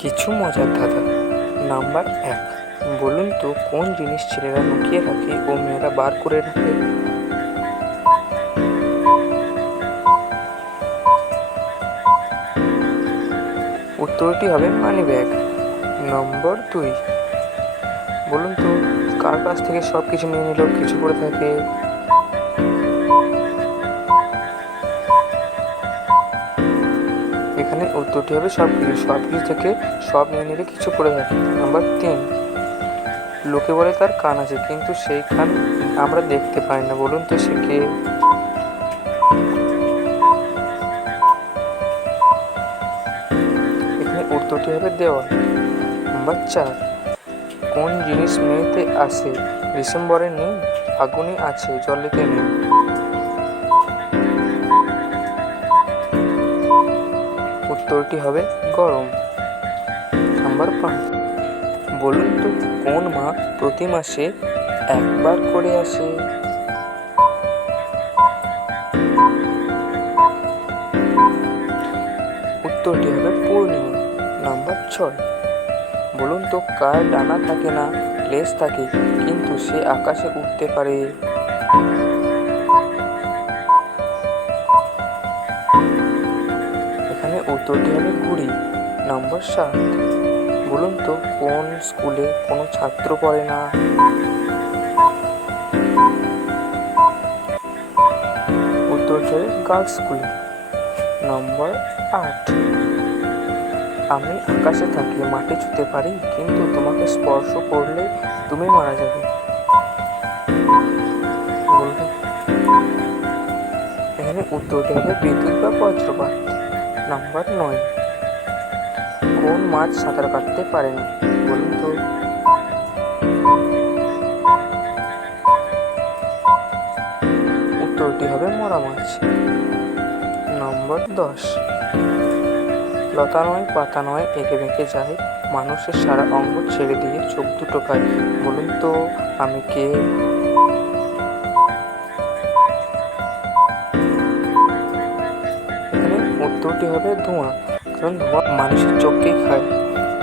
কিছু মজার ধাঁধা। নাম্বার এক, বলুন তো কোন জিনিস ছেলেরা লুকিয়ে রাখে ও মেয়েরা বার করে রাখে? উত্তরটি হবে মানি ব্যাগ নম্বর দুই, বলুন তো কার কাছ থেকে সব কিছু নিয়ে নিলেও কিছু করে থাকে? উত্তরটি হবে সব কিছু সব কিছু থেকে সব নিয়ে নিলে কিছু করে থাকে নাম্বার তিন। লোকে বলে তার কান আছে, কিন্তু সেই কান আমরা দেখতে পাই না। বলুন তো সে কে? এখানে উত্তরটি হবে দেওয়াল। নাম্বার চার। কোন জিনিস মেয়েতে আসে? ডিসেম্বরে নেই আগুনে আছে, জলেতে নেই। উত্তরটি হবে গরম। নাম্বার পাঁচ। বলুন তো, কোন মা প্রতি মাসে একবার করে আসে? উত্তরটি হবে পূর্ণিমা। নাম্বার ছয়। বলুন তো, কার ডানা থাকে না, লেজ থাকে, কিন্তু সে আকাশে উঠতে পারে? উত্তরটি হবে ঘুড়ি নাম্বার সাত। বলুন তো, কোন স্কুলে কোনো ছাত্র পড়ে না? উত্তরটি হবে গার্লস স্কুলে। নম্বর আট। আমি আকাশে থাকি মাটি ছুতে পারি, কিন্তু তোমাকে স্পর্শ করলে তুমি মারা যাবে। এখানে উত্তরটি হবে বিদ্যুৎ বা বজ্রপাত। নাম্বার নয়। কোন মাছ সাঁতার কাটতে পারে না বলুন তো। উত্তরটি হবে মরা মাছ। নম্বর দশ। লতা নয়, পাতা নয়, এঁকে বেঁকে যায়। মানুষের সারা অঙ্গ ছেড়ে দিয়ে চোখ দুটো পায় বলুন তো, আমি কে? উত্তরটি হবে ধোঁয়া। কারণ ধোঁয়া মানুষের চোখকেই খায়।